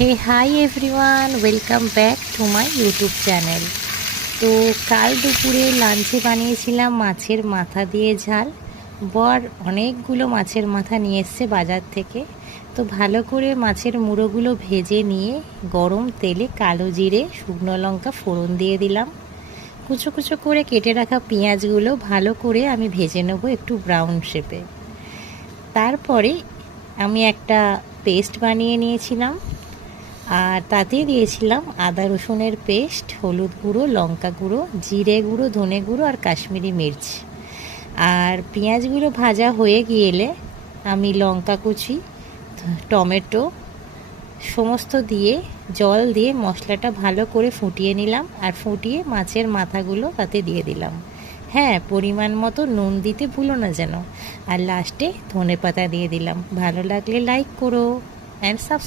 Hey hi everyone, welcome back to my YouTube channel. তো কাল দুপুরে লাঞ্চে বানিয়েছিলাম মাছের মাথা দিয়ে ঝাল। বর অনেকগুলো মাছের মাথা নিয়ে এসছে বাজার থেকে। তো ভালো করে মাছের মুড়োগুলো ভেজে নিয়ে গরম তেলে কালো জিরে শুকনো লঙ্কা ফোড়ন দিয়ে দিলাম। কুচো কুচো করে কেটে রাখা পেঁয়াজগুলো ভালো করে আমি ভেজে নেবো একটু ব্রাউন শেপে। তারপরে আমি একটা পেস্ট বানিয়ে নিয়েছিলাম, আর তাতে দিয়েছিলাম আদা রসুনের পেস্ট, হলুদ গুঁড়ো, লঙ্কা গুঁড়ো, জিরে গুঁড়ো, ধনে গুঁড়ো আর কাশ্মীরি মির্চ। আর পেঁয়াজগুলো ভাজা হয়ে গেলে আমি লঙ্কা কুচি, টমেটো সমস্ত দিয়ে জল দিয়ে মশলাটা ভালো করে ফুটিয়ে নিলাম, আর ফুটিয়ে মাছের মাথাগুলো তাতে দিয়ে দিলাম। হ্যাঁ, পরিমাণ মতো নুন দিতে ভুলো না যেন। আর লাস্টে ধনেপাতা দিয়ে দিলাম। ভালো লাগলে লাইক করো অ্যান্ড সাবস্ক্রাইব।